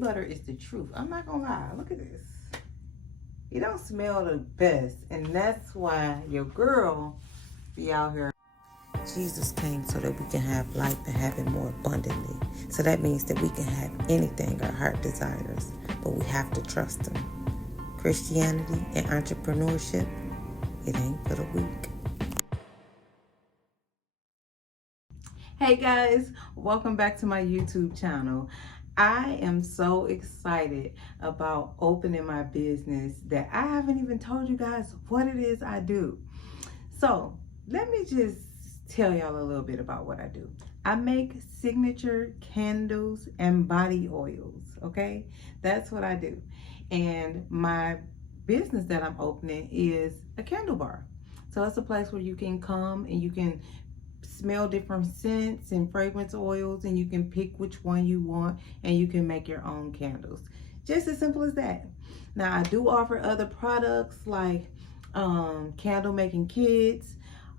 butter is the truth. I'm not gonna lie. Look at this. It don't smell the best, and that's why your girl be out here. Jesus came so that we can have life and have it more abundantly. So that means that we can have anything our heart desires, but we have to trust him. Christianity and entrepreneurship, it ain't for the weak. Hey guys, welcome back to my YouTube channel. I am so excited about opening my business that I haven't even told you guys what it is I do. So let me just tell y'all a little bit about what I do. I make signature candles and body oils, okay? That's what I do. And my business that I'm opening is a candle bar. So it's a place where you can come and you can smell different scents and fragrance oils, and you can pick which one you want, and you can make your own candles. Just as simple as that. Now I do offer other products like candle making kits,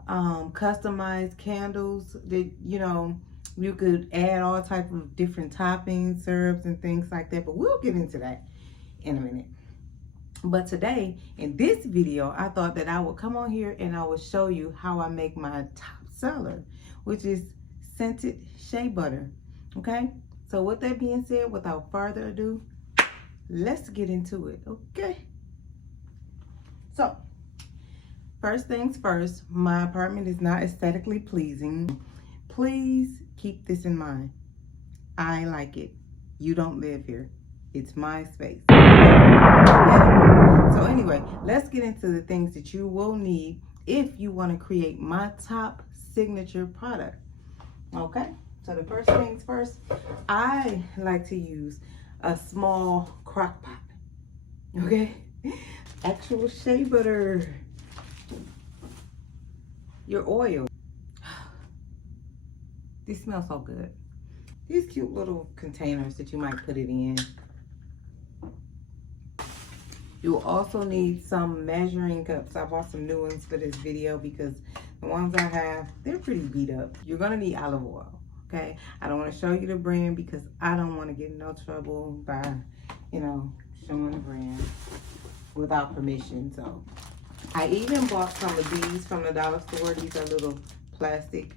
customized candles that you could add all type of different toppings, syrups, and things like that, but we'll get into that in a minute. But today in this video, I thought that I would come on here and I would show you how I make my top seller, which is scented shea butter. Okay, so with that being said, without further ado, let's get into it. Okay, so first things first, my apartment is not aesthetically pleasing. Please keep this in mind. I like it. You don't live here. It's my space. So anyway, let's get into the things that you will need if you want to create my top signature product. Okay, so the first things first, I like to use a small crock pot. Okay, actual shea butter, your oil. These smell so good. These cute little containers that you might put it in. You will also need some measuring cups. I bought some new ones for this video because the ones I have, they're pretty beat up. You're gonna need olive oil, okay? I don't wanna show you the brand because I don't wanna get in no trouble by, showing the brand without permission. So I even bought some of these from the dollar store. These are little plastic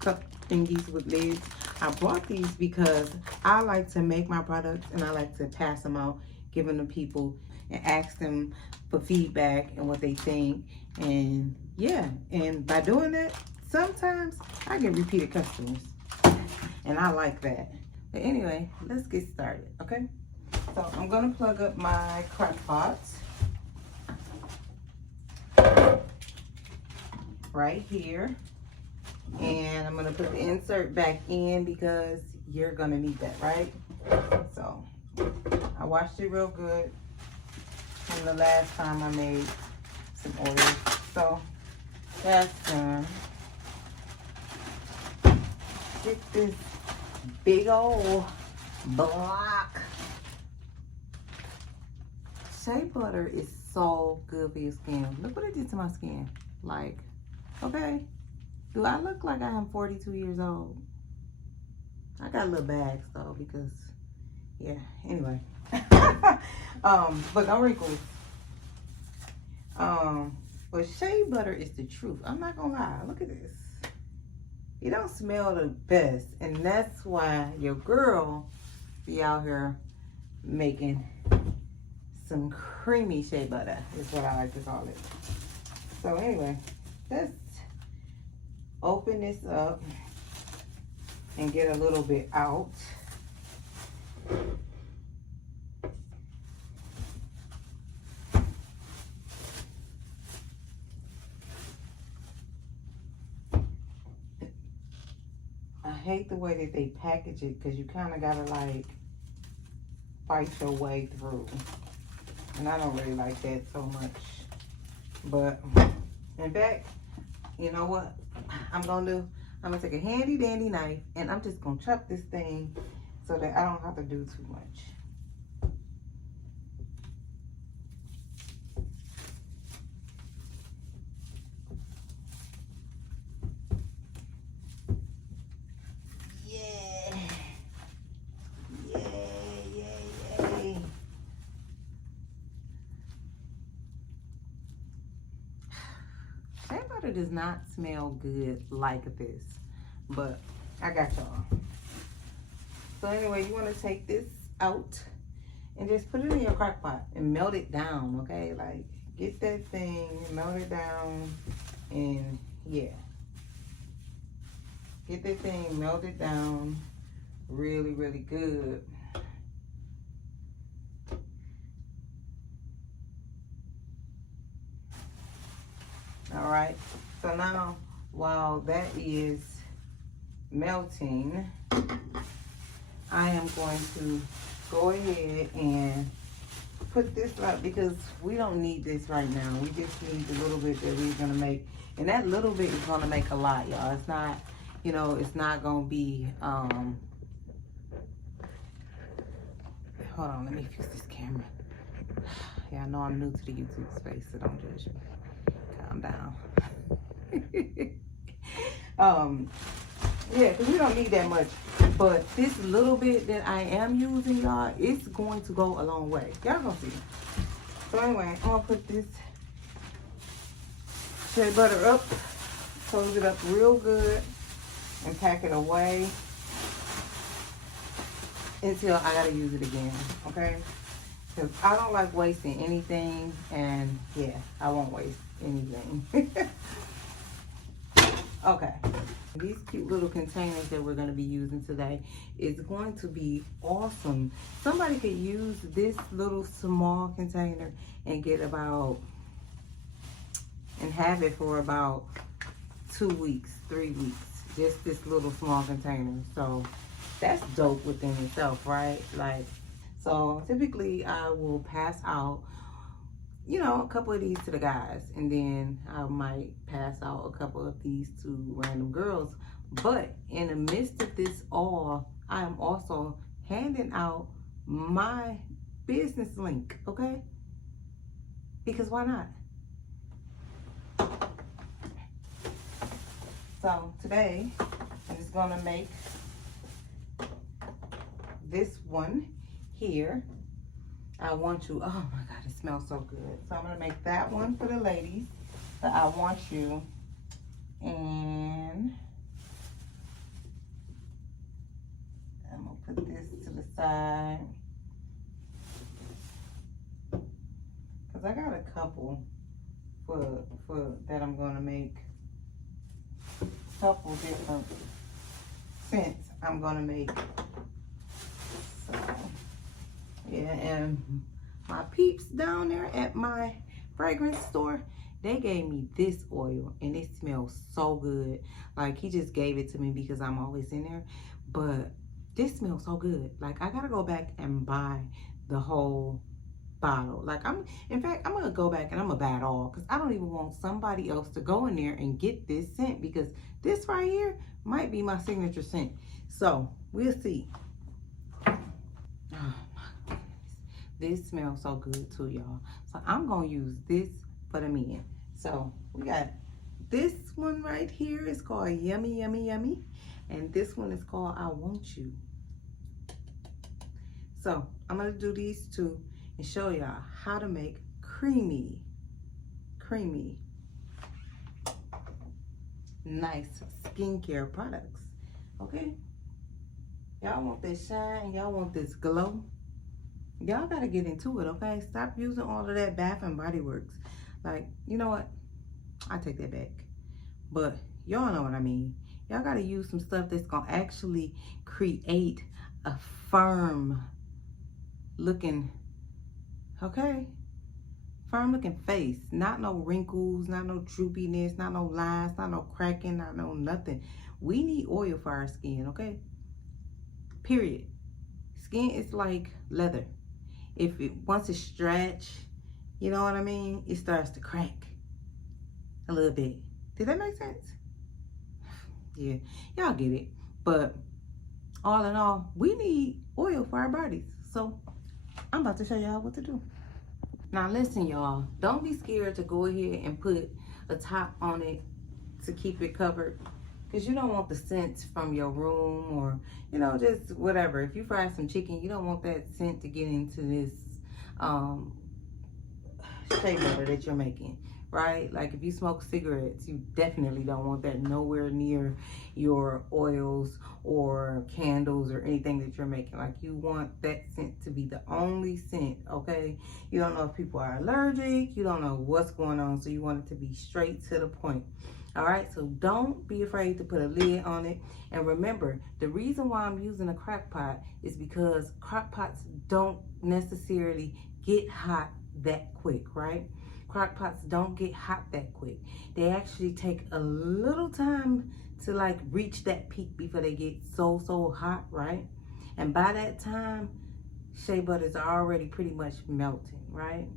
cup thingies with lids. I bought these because I like to make my products and I like to pass them out, giving them to people and ask them for feedback and what they think. And yeah, and by doing that, sometimes I get repeated customers, and I like that. But anyway, let's get started, okay? So I'm gonna plug up my crock pot right here, and I'm gonna put the insert back in because you're gonna need that, right? So I washed it real good from the last time I made some oil. So that's done. Get this big old block. Shea butter is so good for your skin. Look what it did to my skin. Like, okay, do I look like I am 42 years old? I got little bags though because, yeah, anyway. But no wrinkles. But shea butter is the truth. I'm not gonna lie. Look at this. It don't smell the best, and that's why your girl be out here making some creamy shea butter, is what I like to call it. So anyway, let's open this up and get a little bit out. I hate the way that they package it because you kind of gotta like fight your way through, and I don't really like that so much. But in fact, you know what I'm gonna do? I'm gonna take a handy dandy knife and I'm just gonna chop this thing so that I don't have to do too much. Yeah. butter does not smell good like this, but I got y'all. So anyway, you want to take this out and just put it in your crock pot and melt it down, okay? Like, get that thing, melt it down, and yeah. Get that thing melted down really, really good. All right, so now while that is melting, I am going to go ahead and put this up because we don't need this right now. We just need the little bit that we're gonna make, and that little bit is gonna make a lot, y'all. It's not, you know, it's not gonna be hold on, let me fix this camera. Yeah, I know I'm new to the YouTube space, so don't judge me. Calm down. Yeah, because we don't need that much. But this little bit that I am using, y'all, it's going to go a long way. Y'all gonna see. So anyway, I'm gonna put this shea butter up, close it up real good, and pack it away until I gotta use it again, okay? Because I don't like wasting anything, and yeah, I won't waste anything. Okay, these cute little containers that we're going to be using today is going to be awesome. Somebody could use this little small container and get about, and have it for about 2 weeks, 3 weeks, just this little small container. So that's dope within itself, right? Like, so typically I will pass out, you know, a couple of these to the guys, and then I might pass out a couple of these to random girls. But in the midst of this all, I am also handing out my business link, okay? Because why not? So today, I'm just gonna make this one here. I want you, oh my God, it smells so good. So I'm gonna make that one for the ladies, the I want you. And I'm gonna put this to the side. Cause I got a couple for that I'm gonna make. Couple different scents I'm gonna make. So yeah, and my peeps down there at my fragrance store, they gave me this oil and it smells so good. Like, he just gave it to me because I'm always in there, but this smells so good. Like, I gotta go back and buy the whole bottle. Like, in fact, I'm gonna go back and I'm gonna buy it all, because I don't even want somebody else to go in there and get this scent, because this right here might be my signature scent. So we'll see. Oh my goodness, this smells so good too, y'all. So I'm gonna use this for the men. So we got this one right here. It's called Yummy Yummy Yummy, and this one is called I Want You. So I'm gonna do these two and show y'all how to make creamy, nice skincare products. Okay, y'all want that shine, y'all want this glow, y'all gotta get into it. Okay, stop using all of that Bath and Body Works. Like, you know what, I take that back, but y'all know what I mean. Y'all gotta use some stuff that's gonna actually create a firm looking, okay, firm looking face. Not no wrinkles, not no droopiness, not no lines, not no cracking, not no nothing. We need oil for our skin, okay? Period. Skin is like leather. If it once it stretch, you know what I mean, it starts to crack a little bit. Did that make sense? Yeah, y'all get it. But all in all, we need oil for our bodies. So I'm about to show y'all what to do. Now listen, y'all, don't be scared to go ahead and put a top on it to keep it covered, because you don't want the scent from your room, or, you know, just whatever. If you fry some chicken, you don't want that scent to get into this shea butter that you're making, right? Like if you smoke cigarettes, you definitely don't want that nowhere near your oils or candles or anything that you're making. Like you want that scent to be the only scent, okay? You don't know if people are allergic, you don't know what's going on, so you want it to be straight to the point. All right, so don't be afraid to put a lid on it. And remember, the reason why I'm using a crock pot is because crock pots don't necessarily get hot that quick, right? Crock pots don't get hot that quick. They actually take a little time to like reach that peak before they get so hot, right? And by that time, shea butter is already pretty much melting, right?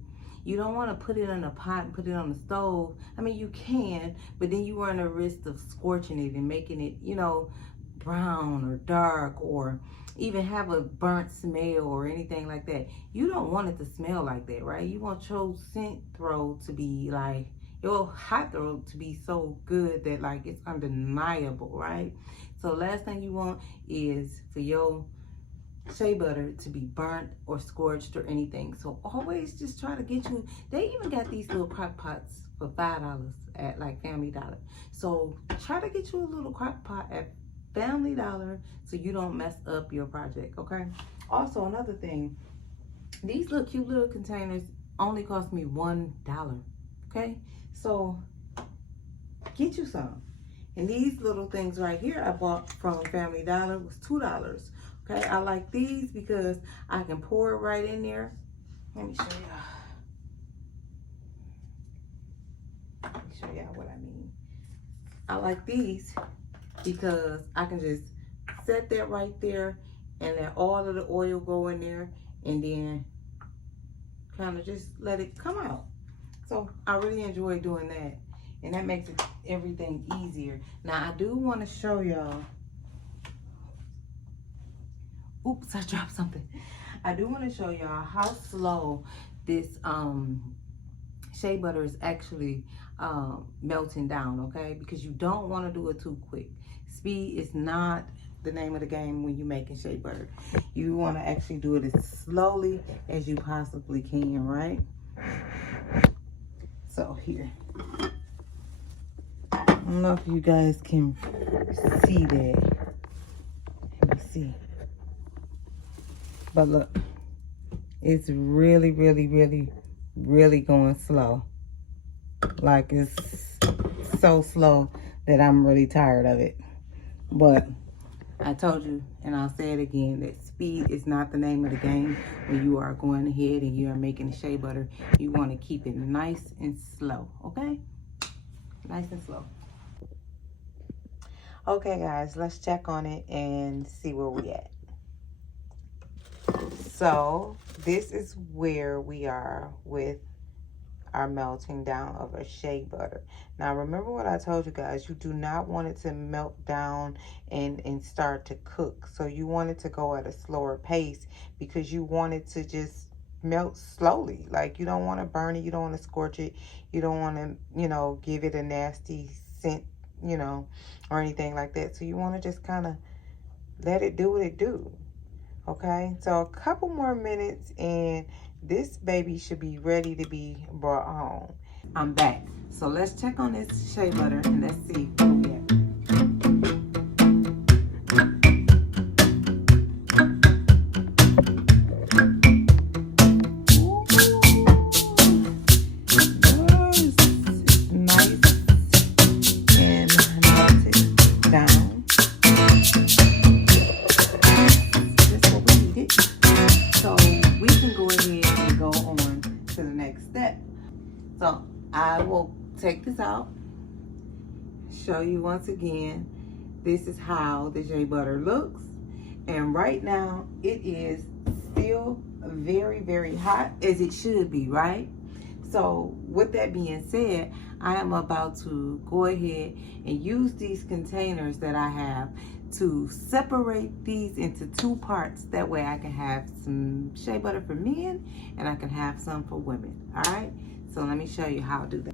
You don't want to put it in a pot and put it on the stove. I mean, you can, but then you run a risk of scorching it and making it, you know, brown or dark, or even have a burnt smell or anything like that. You don't want it to smell like that, right? You want your scent throw to be like, your hot throw to be so good that like it's undeniable, right? So last thing you want is for your shea butter to be burnt or scorched or anything. So always just try to get you, they even got these little crock pots for $5 at like Family Dollar. So try to get you a little crock pot at Family Dollar so you don't mess up your project, okay? Also, another thing, these little cute little containers only cost me $1, okay? So get you some. And these little things right here I bought from Family Dollar was $2. Okay, I like these because I can pour it right in there. Let me show y'all. Let me show y'all what I mean. I like these because I can just set that right there and let all of the oil go in there and then kind of just let it come out. So I really enjoy doing that, and that makes it everything easier. Now I do want to show y'all. Oops, I dropped something. I do want to show y'all how slow this shea butter is actually melting down, okay? Because you don't want to do it too quick. Speed is not the name of the game when you're making shea butter. You want to actually do it as slowly as you possibly can, right? So here. I don't know if you guys can see that. Let me see. But look, it's really going slow. Like it's so slow that I'm really tired of it. But I told you, and I'll say it again, that speed is not the name of the game when you are going ahead and you are making shea butter. You want to keep it nice and slow, okay? Nice and slow. Okay, guys, let's check on it and see where we at. So this is where we are with our melting down of our shea butter. Now remember what I told you guys, you do not want it to melt down and start to cook. So you want it to go at a slower pace because you want it to just melt slowly. Like you don't want to burn it, you don't want to scorch it, you don't want to, you know, give it a nasty scent, you know, or anything like that. So you want to just kind of let it do what it do. Okay, so a couple more minutes and this baby should be ready to be brought home. I'm back. So let's check on this shea butter and let's see where we at. So I will take this out, show you once again, this is how the shea butter looks. And right now it is still very hot, as it should be, right? So with that being said, I am about to go ahead and use these containers that I have to separate these into two parts. That way I can have some shea butter for men and I can have some for women, all right? So let me show you how to do that.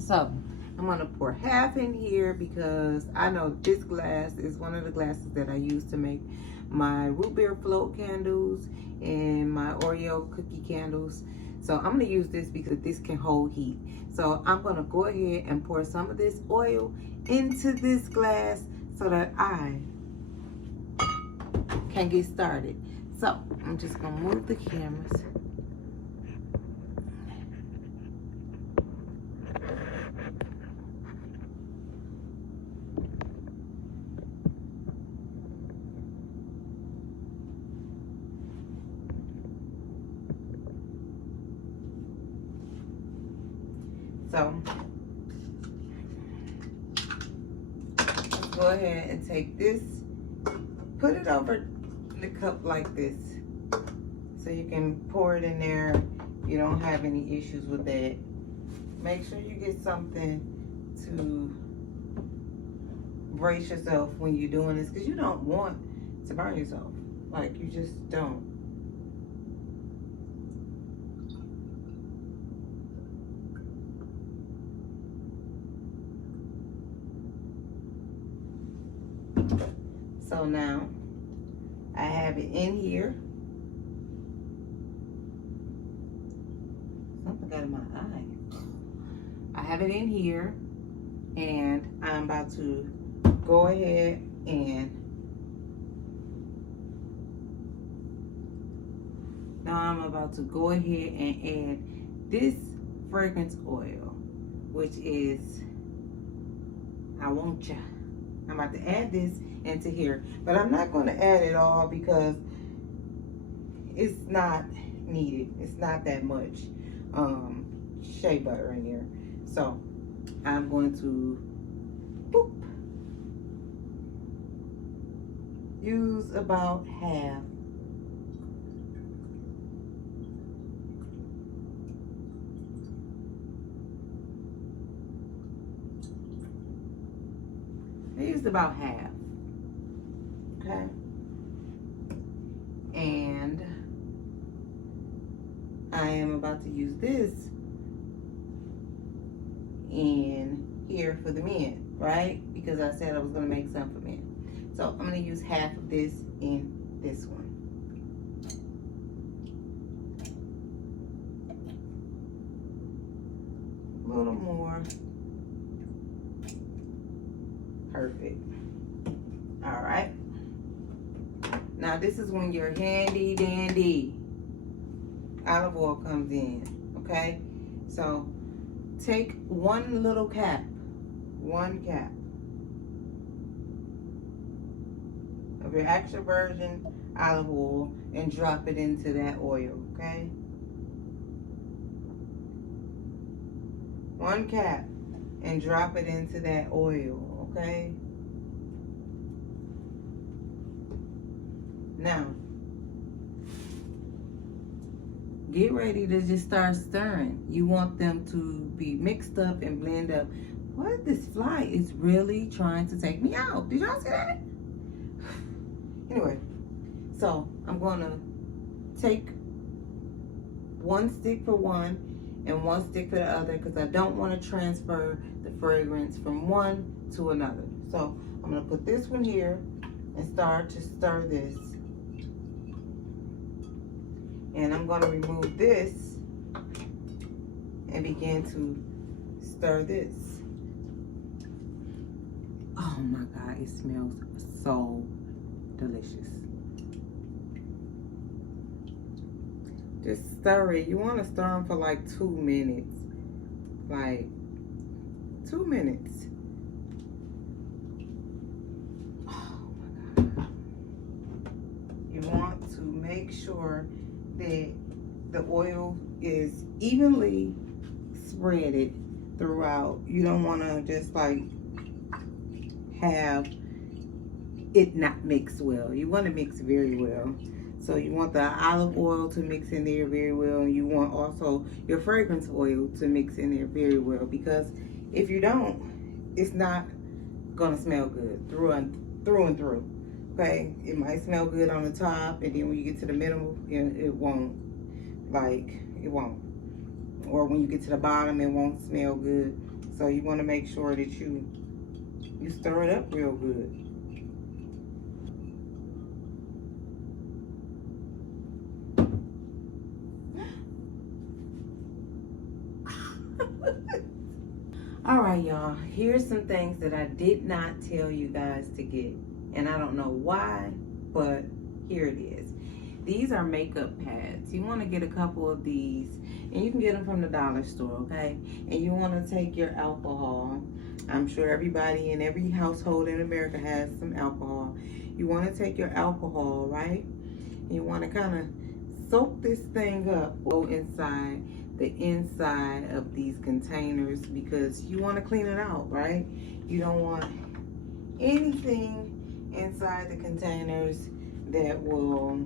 So I'm gonna pour half in here because I know this glass is one of the glasses that I use to make my root beer float candles and my Oreo cookie candles. So I'm going to use this because this can hold heat. So I'm going to go ahead and pour some of this oil into this glass so that I can get started. So I'm just going to move the cameras. So let's go ahead and take this, put it over the cup like this so you can pour it in there. You don't have any issues with that. Make sure you get something to brace yourself when you're doing this, because you don't want to burn yourself. Like, you just don't. So now I have it in here. Something got in my eye. I have it in here, and I'm about to go ahead and add this fragrance oil, which is I Want Ya. I'm about to add this into here, but I'm not going to add it all because it's not needed. It's not that much shea butter in here. So I'm going to boop, use about half. I used about half. Okay. And I am about to use this in here for the men, right? Because I said I was going to make some for men. So I'm going to use half of this in this one. A little more. Perfect. All right. Now this is when your handy dandy olive oil comes in, okay? So take one little cap, of your extra virgin olive oil and drop it into that oil, okay? 1 cap and drop it into that oil, okay? Now, get ready to just start stirring. You want them to be mixed up and blend up. What? This fly is really trying to take me out. Did y'all see that? Anyway, so I'm going to take 1 stick for one and 1 stick for the other, because I don't want to transfer the fragrance from one to another. So I'm going to put this one here and start to stir this. And I'm going to remove this and begin to stir this. Oh my God, it smells so delicious. Just stir it. You want to stir them for like 2 minutes. Like 2 minutes. Oh my God. You want to make sure that the oil is evenly spreaded throughout. You don't want to just like have it not mix well. You want to mix very well. So you want the olive oil to mix in there very well, and you want also your fragrance oil to mix in there very well, because if you don't, it's not gonna smell good through and through. Okay, it might smell good on the top, and then when you get to the middle, it won't. Like, it won't. Or when you get to the bottom, it won't smell good. So you want to make sure that you stir it up real good. All right, y'all. Here's some things that I did not tell you guys to get. And I don't know why, but here it is. These are makeup pads. You want to get a couple of these, and you can get them from the dollar store, okay? And you want to take your alcohol. I'm sure everybody in every household in America has some alcohol. You want to take your alcohol, right? And you want to kind of soak this thing up, go inside the inside of these containers, because you want to clean it out, right? You don't want anything inside the containers that will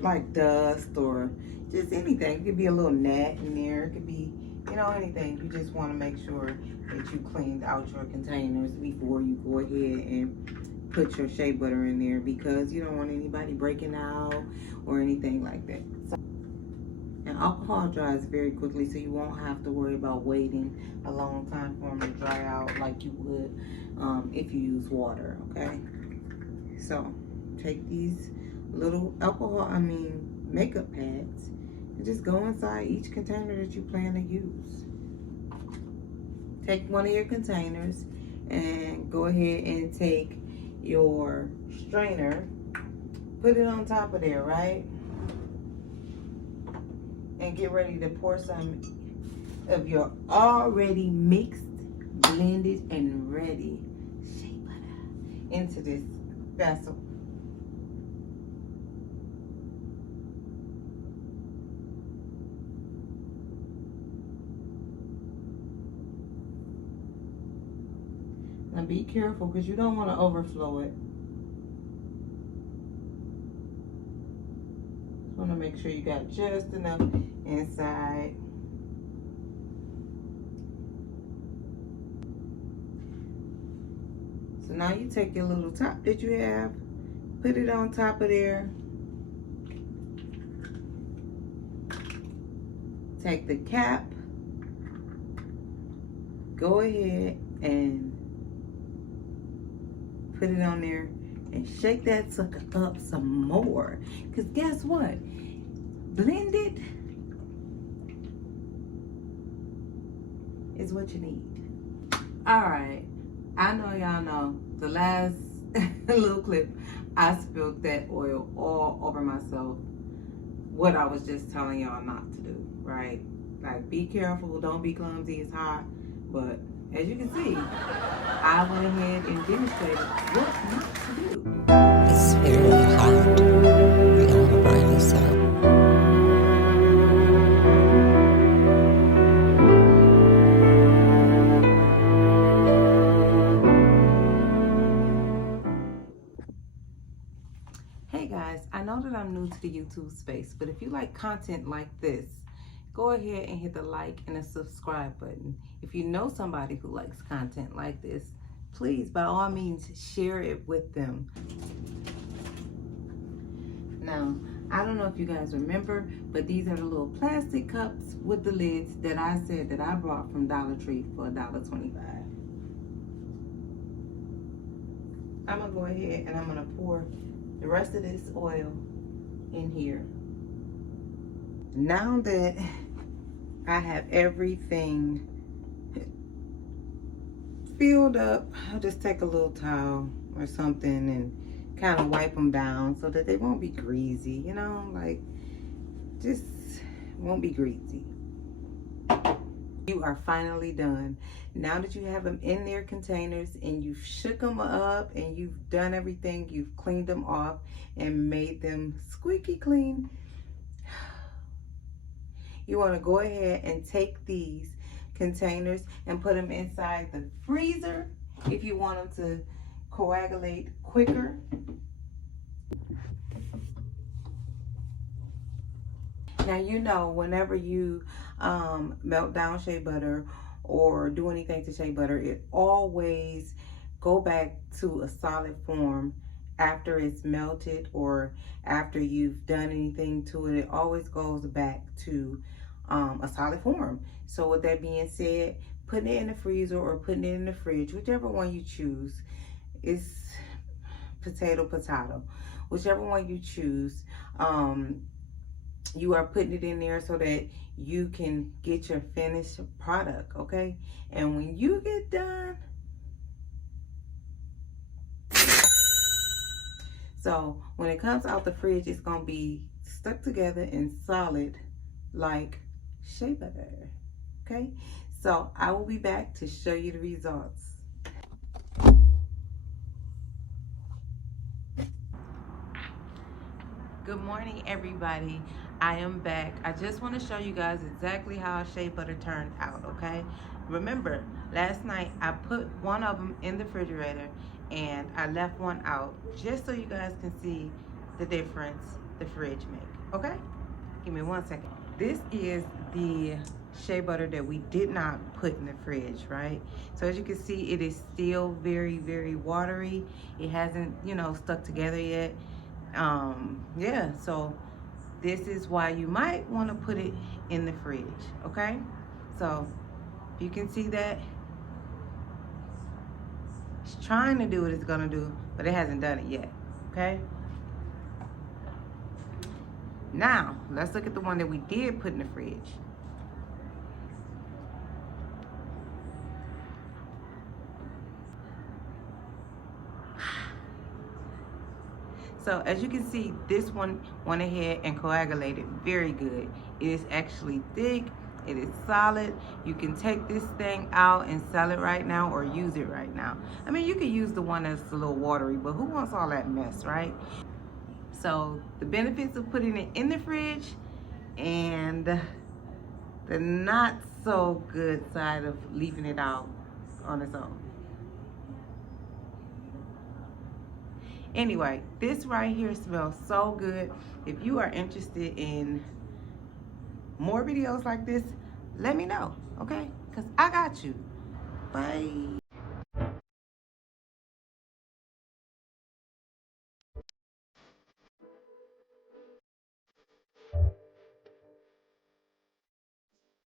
like dust or just anything. It could be a little gnat in there, it could be, you know, anything. You just want to make sure that you cleaned out your containers before you go ahead and put your shea butter in there, because you don't want anybody breaking out or anything like that. So, and alcohol dries very quickly, so you won't have to worry about waiting a long time for them to dry out like you would if you use water, okay? So take these little makeup pads and just go inside each container that you plan to use. Take one of your containers and go ahead and take your strainer, put it on top of there, right? And get ready to pour some of your already mixed, blended, and ready shea butter into this vessel. Now be careful, because you don't want to overflow it. Just want to make sure you got just enough inside. So now you take your little top that you have, put it on top of there. Take the cap, go ahead and put it on there and shake that sucker up some more. Because guess what? Blended is what you need. All right. I know y'all know the last little clip, I spilled that oil all over myself. What I was just telling y'all not to do, right? Like, be careful, don't be clumsy, it's hot. But as you can see, I went ahead and demonstrated what not to do. It's very hot. We're gonna burn this up. Hey guys, I know that I'm new to the YouTube space, but if you like content like this, go ahead and hit the like and the subscribe button. If you know somebody who likes content like this, please, by all means, share it with them. Now, I don't know if you guys remember, but these are the little plastic cups with the lids that I said that I brought from Dollar Tree for $1.25. I'm gonna go ahead and I'm gonna pour the rest of this oil in here. Now that I have everything filled up, I'll just take a little towel or something and kind of wipe them down so that they won't be greasy, you know, like just won't be greasy. You are finally done. Now that you have them in their containers and you've shook them up and you've done everything, you've cleaned them off and made them squeaky clean, you want to go ahead and take these containers and put them inside the freezer if you want them to coagulate quicker. Now, you know, whenever you melt down shea butter or do anything to shea butter, it always go back to a solid form after it's melted or after you've done anything to it. It always goes back to a solid form. So with that being said, putting it in the freezer or putting it in the fridge, whichever one you choose, it's potato, whichever one you choose, you are putting it in there so that you can get your finished product, okay? And when you get done, so when it comes out the fridge, it's gonna be stuck together and solid like shea butter, okay? So I will be back to show you the results. Good morning, everybody. I am back. I just want to show you guys exactly how shea butter turned out, okay? Remember, last night I put one of them in the refrigerator and I left one out just so you guys can see the difference the fridge make, okay? Give me 1 second. This is the shea butter that we did not put in the fridge, right? So as you can see, it is still very, very watery. It hasn't, stuck together yet. Yeah, so this is why you might want to put it in the fridge, okay? So you can see that it's trying to do what it's gonna do, but it hasn't done it yet, okay? Now let's look at the one that we did put in the fridge. So as you can see, this one went ahead and coagulated very good. It is actually thick, it is solid. You can take this thing out and sell it right now or use it right now. I mean, you could use the one that's a little watery, but who wants all that mess, right? So the benefits of putting it in the fridge and the not so good side of leaving it out on its own. Anyway, this right here smells so good. If you are interested in more videos like this, let me know, okay? Because I got you. Bye.